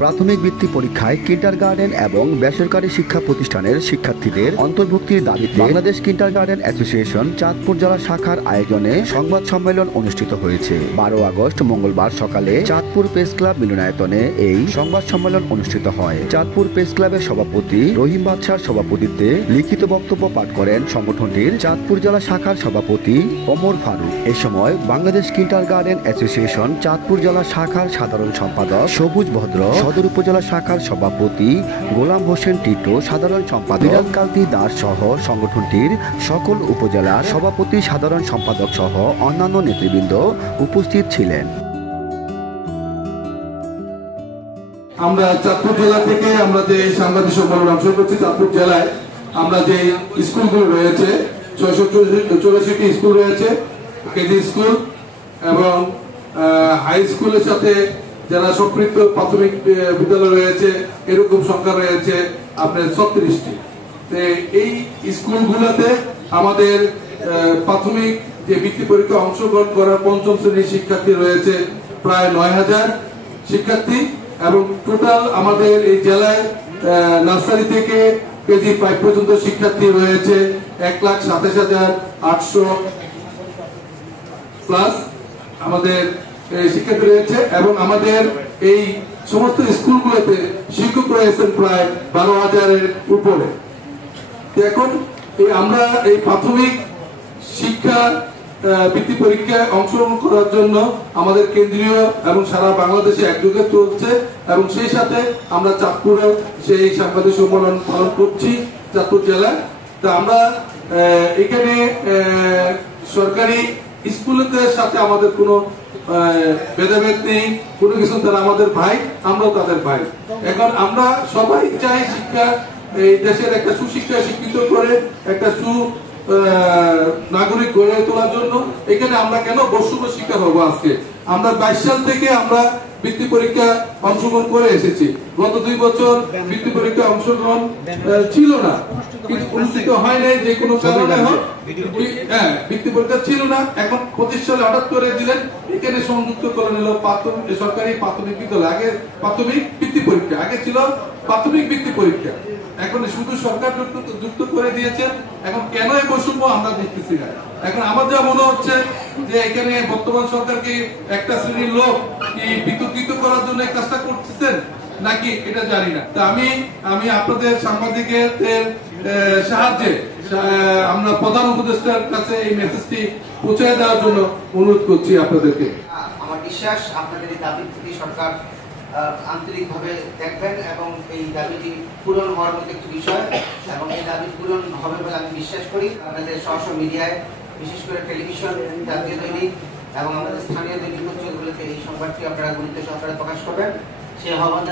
প্রাথমিক বৃত্তি পরীক্ষায় কিন্ডারগার্টেন এবং বেসরকারি শিক্ষা প্রতিষ্ঠানের শিক্ষার্থীদের অন্তর্ভুক্তির দাবিতে বাংলাদেশ কিন্ডারগার্টেন অ্যাসোসিয়েশন চাঁদপুর জেলা শাখার আয়োজনে সংবাদ সম্মেলন অনুষ্ঠিত হয়েছে। 12 আগস্ট মঙ্গলবার সকালে চাঁদপুর প্রেস ক্লাব মিলনায়তনে এই সংবাদ সম্মেলন অনুষ্ঠিত হয়। চাঁদপুর প্রেস ক্লাবের সভাপতি রহিম বাদশার সভাপতিত্বে লিখিত বক্তব্য পাঠ করেন সংগঠনটির চাঁদপুর জেলা শাখার সভাপতি ওমর ফারুক। এ সময় বাংলাদেশ কিন্ডারগার্টেন অ্যাসোসিয়েশন চাঁদপুর জেলা শাখার সাধারণ সম্পাদক সবুজ ভদ্র, সদর উপজেলা শাখার সভাপতি গোলাম হোসেন টিটো, সাধারণ সম্পাদক বিরাট কালতি দাস সহ সংগঠনটির সকল উপজেলা সভাপতি, সাধারণ সম্পাদক সহ অন্যান্য নেতৃবৃন্দ উপস্থিত ছিলেন। আমরা চাঁদপুর জেলা থেকে আমরা যে সাংবাদিক সম্মেলন অংশ করছি, চাঁদপুর জেলায় আমরা যে স্কুলগুলো রয়েছে 684টি স্কুল রয়েছে, কেজি স্কুল এবং হাই স্কুলের সাথে যারা সম্পৃক্ত প্রাথমিক বিদ্যালয় রয়েছে এরকম সংখ্যা রয়েছে আপনার 36টি। এই স্কুলগুলোতে আমাদের প্রাথমিক যে বৃত্তি পরীক্ষা অংশগ্রহণ করার পঞ্চম শ্রেণীর শিক্ষার্থী রয়েছে প্রায় 9000 শিক্ষার্থী এবং টোটাল আমাদের এই জেলায় নার্সারি থেকে কেজি 5 পর্যন্ত শিক্ষার্থী রয়েছে 1,27,800 প্লাস আমাদের শিক্ষার্থী রয়েছে এবং আমাদের এই সমস্ত স্কুলগুলোতে শিক্ষক রয়েছেন প্রায় 12,000-এর উপরে। এখন আমরা এই প্রাথমিক শিক্ষা বৃত্তি পরীক্ষায় অংশগ্রহণ করার জন্য আমাদের কেন্দ্রীয় এবং সারা বাংলাদেশে একযোগে চলছে এবং সেই সাথে আমরা চাঁদপুরে সেই সাংবাদিক সম্মেলন পালন করছি চাঁদপুর জেলায়। তো আমরা এখানে সরকারি স্কুলের সাথে আমাদের কোনো ভেদাভেদ নেই, কোনো কিছু, তারা আমাদের ভাই, আমরাও তাদের ভাই। এখন আমরা সবাই চাই শিক্ষা এই দেশের একটা সুশিক্ষা শিক্ষিত করে একটা নাগরিক গড়ে তোলার জন্য। এখানে আমরা কেন বৈষম্য শিক্ষা হবো? আজকে আমরা 22 সাল থেকে আমরা বৃত্তি পরীক্ষা অংশগ্রহণ করে এসেছি। গত 2 বছর বৃত্তি পরীক্ষা অংশগ্রহণ ছিল না, অনুষ্ঠিত হয় নাই যে কোনো কারণে হোক, বৃত্তি পরীক্ষা ছিল না। এখন 25 সালে হঠাৎ করে দিলেন, এখানে সংযুক্ত করে নিল সরকারি প্রাথমিক বিদ্যালয়। আগে প্রাথমিক বৃত্তি পরীক্ষা, আগে ছিল প্রাথমিক বৃত্তি পরীক্ষা, এখন শুধু সরকার যুক্ত করে দিয়েছেন। এখন কেন এই বৈষম্য আমরা দেখতেছি না। এখন আমার যা মনে হচ্ছে যে এখানে বর্তমান সরকার কি একটা শ্রেণীর লোক কি বিতর্কিত করার জন্য এই কাজটা করতেছেন নাকি এটা জানি না। তা আমি আপনাদের সাংবাদিকের সাহায্যে আমরা প্রধান উপদেষ্টার কাছে এই মেসেজটি পৌঁছে দেওয়ার জন্য অনুরোধ করছি আপনাদেরকে। আমার বিশ্বাস আপনাদের এই দাবির প্রতি সরকার আন্তরিকভাবে দেখবেন এবং এই দাবিটি পূরণ হওয়ার মতো একটি বিষয় এবং এই দাবি পূরণ হবে বলে আমি বিশ্বাস করি। আপনাদের স্ব মিডিয়ায়, বিশেষ করে টেলিভিশন, জাতীয় দৈনিক এবং আমাদের স্থানীয় দৈনিক পত্রিকাগুলোতে এই সংবাদটি আপনারা গুরুত্ব সহকারে প্রকাশ করবেন, সেই আহ্বান।